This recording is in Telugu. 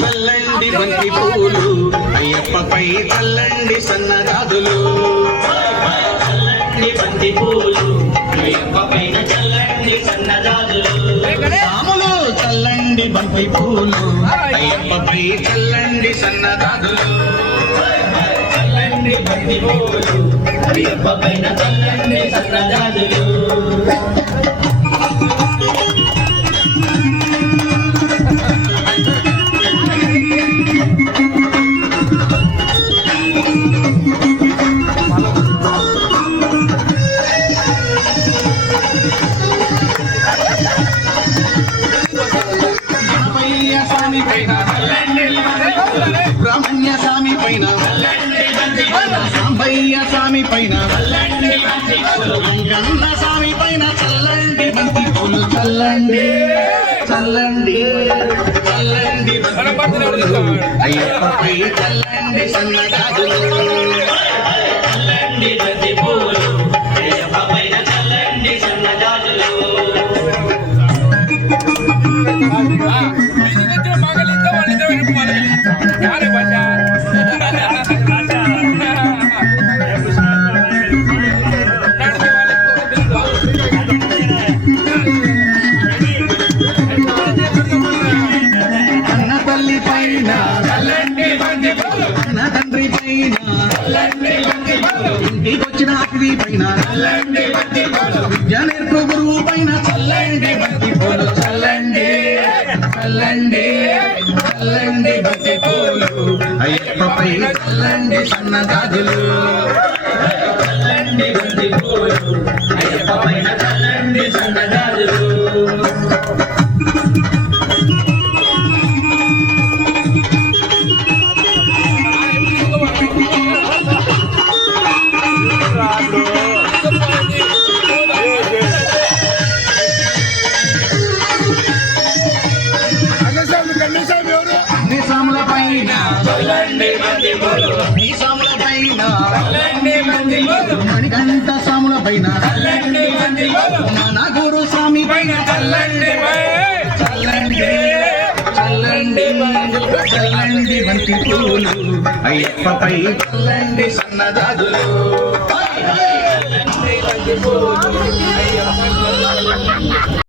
చల్లండి బంతి పూలు అయ్యప్పపై చల్లండి సన్నగాదులు. చల్లండి బంతి పూలు అయ్యప్పపై చల్లండి సన్నగాదులు. రాములు చల్లండి బంతి పూలు అయ్యప్పపై చల్లండి సన్నగాదులు. చల్లండి బంతి పూలు అయ్యప్పపై చల్లండి సన్నగాదులు. బ్రహ్మణ్య స్వామి పైన సాంబయ్య స్వామి పైన వెంకన్న స్వామి పైన చల్లండి బంతి పూలు. చల్లండి చల్లండి చల్లండి అయ్యప్పపై చల్లండి సన్నగాదులు. చల్లండి బంతి పూలు అయ్యప్పపై చల్లండి సన్నగాదులు. కన్న తల్లి పైన కన్న తండ్రి పైన ఇంటికొచ్చిన అతిథి పైన విద్య నేర్పు గురువు పైన చల్లండి బంతి పూలు. చల్లండి చల్లండి చల్లండి బంతి పూలు అయ్యప్పపై చల్లండి సన్నగాదులు. చల్లండి బంతి పూలు అయ్యప్పపై చల్లండి సన్నగాదులు. నిసాముల పైన నిసాముల పైన మణికంఠ స్వాముల పైన మన గురు స్వామి పైన చల్లండి చల్లండి చల్లండి చల్లండి బంతి పూలు అయ్యప్పపై చల్లండి సన్నగాదులు.